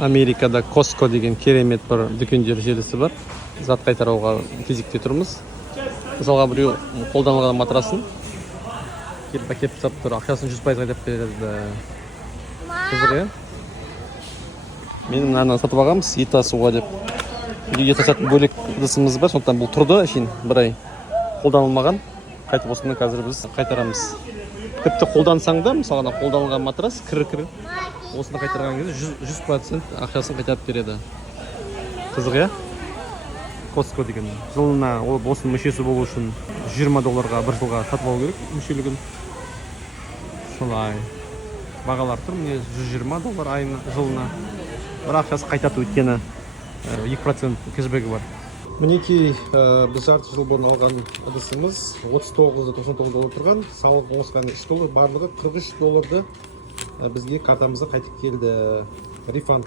Америкада Costco деген керемет бір дүкендер желісі бар. Зат қайтаруға кезекте тұрмыз. Мысалға біреу қолданылған матрасын келіп әкеліп тастап тұр, ақшасын 100% қайтарып береді. Қызық, иә? Мен мынаны сатып алғанбыз, ет асуға деп. Ет асатын бөлек ыдысымыз бар, сондықтан бұл тұрды әшейін бір ай қолданылмаған. Қайтып осыны қазір біз қайтарамыз. Тіпті қолдансаң да, мысалға қолданылған матрас кір-кір. Осыны қайтарған кезде 100% ақшасын қайтарып береді. Қызық, иә? Costco деген. Жылына осының мүшесі болу үшін $20 бір жылға сатып алу керек мүшелігін. Солай. Бағалар тұр, міне $120 айына, жылына. Бір ақшасы қайтады, өйткені 2% кэшбэгі бар. Мінекей, біз жарты жыл бұрын алған ыдысымыз $39.99 тұрған, салығы осыған $3, барлығы $43 бізге картамызға қайтып келді. Рефанд